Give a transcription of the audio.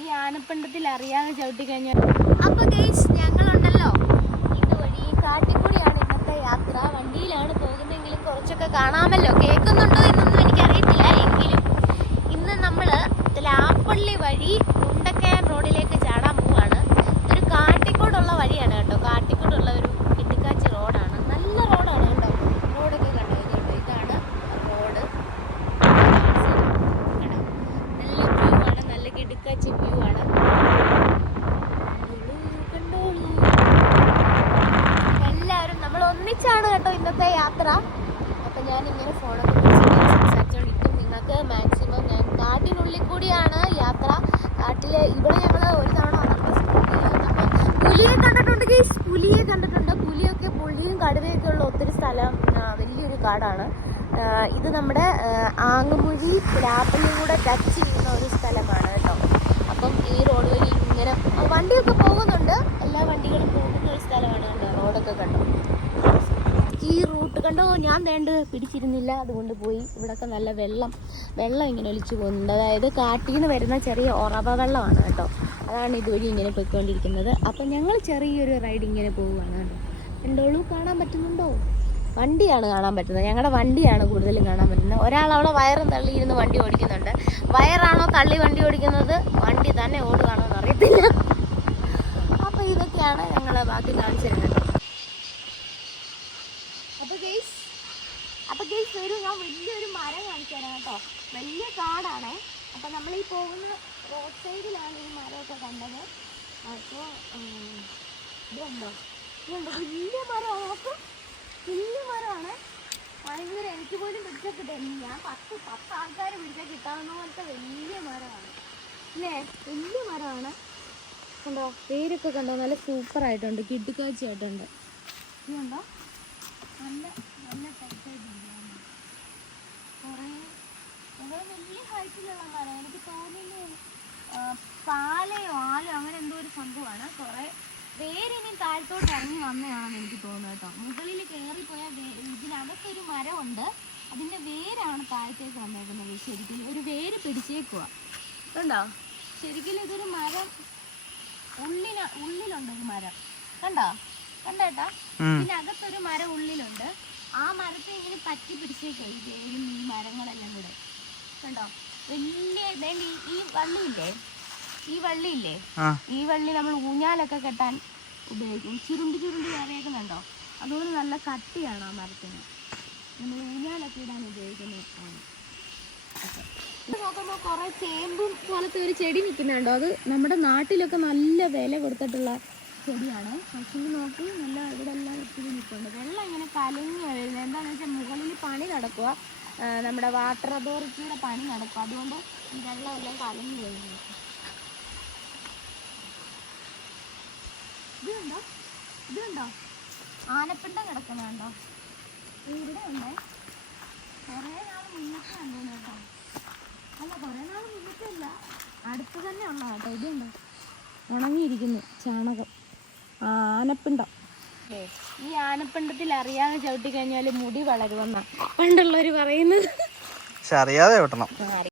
ഈ ആനപ്പണ്ടത്തിൽ അറിയാതെ ചവിട്ടി കഴിഞ്ഞാൽ അപ്പൊ ഗൈസ് ഞങ്ങളുണ്ടല്ലോ. ഇതുവഴി ഈ കാട്ടിക്കൂടിയാണ് ഇന്നത്തെ യാത്ര. വണ്ടിയിലാണ് പോകുന്നെങ്കിലും കുറച്ചൊക്കെ കാണാമല്ലോ. കേൾക്കുന്നുണ്ടോ എന്നൊന്നും എനിക്കറിയത്തില്ല. എങ്കിലും ഇന്ന് നമ്മൾ ലാപ്പള്ളി വഴി മുണ്ടക്കയം റോഡിലേക്ക് ചാടാൻ പോവാണ് ഇതൊരു കാട്ടിക്കൂടുള്ള വഴിയാണ് കേട്ടോ കാട്ടിക്കൂടുള്ള ഒരു കിട്ടിക്കാച്ചി റോഡാണ് നല്ല റോഡാണ് കേട്ടോ റോഡൊക്കെ കണ്ടോ ഇത് കണ്ടോ ഇതാണ് റോഡ് കണ്ടോ? നല്ല വ്യൂ ആണ് നല്ല കിടുക്കാച്ചി വ്യൂ ആണ് കണ്ടോളൂ, കണ്ടോളൂ. എല്ലാവരും നമ്മൾ ഒന്നിച്ചാണ് കേട്ടോ ഇന്നത്തെ അപ്പം ഞാൻ ഇങ്ങനെ ഫോണൊക്കെ സംസാരിച്ചുകൊണ്ടിരിക്കും നിങ്ങൾക്ക് മാക്സിമം ഞാൻ കാട്ടിനുള്ളിൽ കൂടിയാണ് യാത്ര. കാട്ടിലെ ഇവിടെ ഞങ്ങൾ ഒരു തവണ പുലിയെ കണ്ടിട്ടുണ്ട് ഗൈസ് പുലിയെ കണ്ടിട്ടുണ്ട്. പുലിയൊക്കെ പുലിയും കടുവയൊക്കെ ഉള്ള ഒത്തിരി സ്ഥലം വലിയൊരു കാടാണ്. ഇത് നമ്മുടെ ആങ്ങമുഴി ലാപ്പള്ളിയും കൂടെ ടച്ച് ചെയ്യുന്ന ഒരു സ്ഥലമാണ് കേട്ടോ. അപ്പം ഈ റോഡ് വഴി ഇങ്ങനെ വണ്ടിയൊക്കെ പോകുന്നുണ്ട്. എല്ലാ വണ്ടികളും പോകുന്ന ഒരു സ്ഥലമാണ് കേട്ടോ റോഡൊക്കെ കണ്ടോ? ഈ റൂട്ട് കണ്ടോ? ഞാൻ വേണ്ട പിടിച്ചിരുന്നില്ല. അതുകൊണ്ട് പോയി. ഇവിടൊക്കെ നല്ല വെള്ളം. വെള്ളം ഇങ്ങനെ ഒലിച്ചു പോകുന്നുണ്ട്. അതായത് കാട്ടിൽ നിന്ന് വരുന്ന ചെറിയ ഉറവ വെള്ളമാണ് കേട്ടോ. അതാണ് ഇതുവഴി ഇങ്ങനെ പോയിക്കൊണ്ടിരിക്കുന്നത്. അപ്പം ഞങ്ങൾ ചെറിയൊരു റൈഡ് ഇങ്ങനെ പോവുകയാണ് കേട്ടോ. എന്തോളൂ കാണാൻ പറ്റുന്നുണ്ടോ? വണ്ടിയാണ് കാണാൻ പറ്റുന്നത്. ഞങ്ങളുടെ വണ്ടിയാണ് കൂടുതലും കാണാൻ പറ്റുന്നത്. ഒരാൾ അവിടെ വയറും തള്ളി ഇരുന്ന് വണ്ടി ഓടിക്കുന്നുണ്ട്. വയറാണോ തള്ളി വണ്ടി ഓടിക്കുന്നത്? വണ്ടി തന്നെ ഓടുകയാണോ അപ്പൊ ഗെയ്സ് അപ്പൊ ഗെയ്സ് വരൂ ഞാൻ വലിയൊരു മരം കാണിച്ചു തരാം കേട്ടോ. വലിയ കാടാണ്. അപ്പൊ നമ്മൾ ഈ പോകുന്ന റോഡ് സൈഡിലാണ് ഈ മരമൊക്കെ കണ്ടത്. അപ്പോൾ ഇതുണ്ടോ? ഇതുണ്ടോ? വലിയ മരമാണ്. നോക്ക് വലിയ മരമാണ്. ഭയങ്കര എനിക്ക് പോലും പിടിച്ചാൽ കിട്ടില്ല ഞാൻ പത്ത് പത്ത് ആൾക്കാർ പിടിച്ചാൽ കിട്ടാവുന്ന പോലത്തെ വലിയ മരമാണ്. അല്ലേ? വലിയ മരമാണ്. കണ്ടോ? പേരൊക്കെ കണ്ടോ? നല്ല സൂപ്പർ ആയിട്ടുണ്ട്. കിട്ടുകാഴ്ച ആയിട്ടുണ്ട്. ഇതുണ്ടോ? നല്ല നല്ല ടൈറ്റായിട്ടിരിക്കുകയാണ് കുറേ കുറേ വലിയ ഹൈറ്റിലുള്ള മരം എനിക്ക് തോന്നുന്നു പാലയോ ആലോ അങ്ങനെ എന്തോ ഒരു സംഭവമാണ്. കുറേ വേരിനി താഴത്തോട്ട് ഇറങ്ങി വന്നതാണെന്ന് എനിക്ക് തോന്നുന്നത് കേട്ടോ. മുകളിൽ കയറിപ്പോയാൽ ഇതിനകത്തൊരു മരമുണ്ട്. അതിന്റെ വേരാണ് താഴത്തേക്ക് വന്നേക്കുന്നത് ശരിക്കും. ഒരു വേര് പിടിച്ചേക്കുക കണ്ടോ? ശരിക്കും ഇതൊരു മരം. ഉള്ളില ഉള്ളിലുണ്ട് ഒരു മരം. കണ്ടോ? കണ്ടേട്ടാ? ഇതിനകത്തൊരു മരം ഉള്ളിലുണ്ട്. ആ മരത്തെ ഇങ്ങനെ പറ്റി പിടിച്ചേക്കോ ഈ ഈ മരങ്ങളെല്ലാം കൂടെ. കണ്ടോ? വലിയ ദേ ഈ- വള്ളിയില്ലേ? ഈ വള്ളിയില്ലേ? ഈ വള്ളി നമ്മൾ ഊഞ്ഞാലൊക്കെ കെട്ടാൻ ഉപയോഗിക്കും. ചുരുണ്ടി ചുരുണ്ടി കയറിയേക്കുന്നുണ്ടോ അതുപോലെ നല്ല കട്ടിയാണ് ആ മരത്തിന്. നമ്മൾ ഊഞ്ഞാലൊക്കെ ഇടാൻ ഉപയോഗിക്കുന്നത് ആണ്. ഇത് നോക്കുമ്പോൾ കുറേ ചേമ്പും പോലത്തെ ഒരു ചെടി നിൽക്കുന്നുണ്ടോ അത് നമ്മുടെ നാട്ടിലൊക്കെ നല്ല വില കൊടുത്തിട്ടുള്ള ചെടിയാണ്. പക്ഷേ നോക്കി നല്ല ഇവിടെ എല്ലാം ഒത്തിരി നിൽക്കുന്നുണ്ട് വെള്ളം ഇങ്ങനെ കലങ്ങി വരുന്നത്. എന്താണെന്ന് വെച്ചാൽ മുകളിൽ പണി നടക്കുക. നമ്മുടെ വാട്ടർ അതോറിറ്റിയുടെ പണി നടക്കുക. അതുകൊണ്ട് വെള്ളം എല്ലാം കലങ്ങി വരുന്നു ഇതുണ്ടോ? ഇതുണ്ടോ? ആനപ്പിണ്ടം കിടക്കുന്നുണ്ടോ ഇവിടെ ഉണ്ടേ. കുറേ നാൾ മുന്നത്തെ കണ്ടു കേട്ടോ. അല്ല കുറേ നാൾ മുന്നത്തെ അല്ല. അടുത്ത് തന്നെ ഉള്ള കേട്ടോ. ഇതുണ്ടോ? ഉണങ്ങിയിരിക്കുന്നു ചാണകം. ആനപ്പിണ്ടം. ഈ ആനപ്പിണ്ടത്തിൽ അറിയാതെ ചവിട്ടി കഴിഞ്ഞാൽ മുടി വളരുമെന്നാ പണ്ടുള്ളവർ പറയുന്നത്. പക്ഷെ അറിയാതെ വെട്ടണം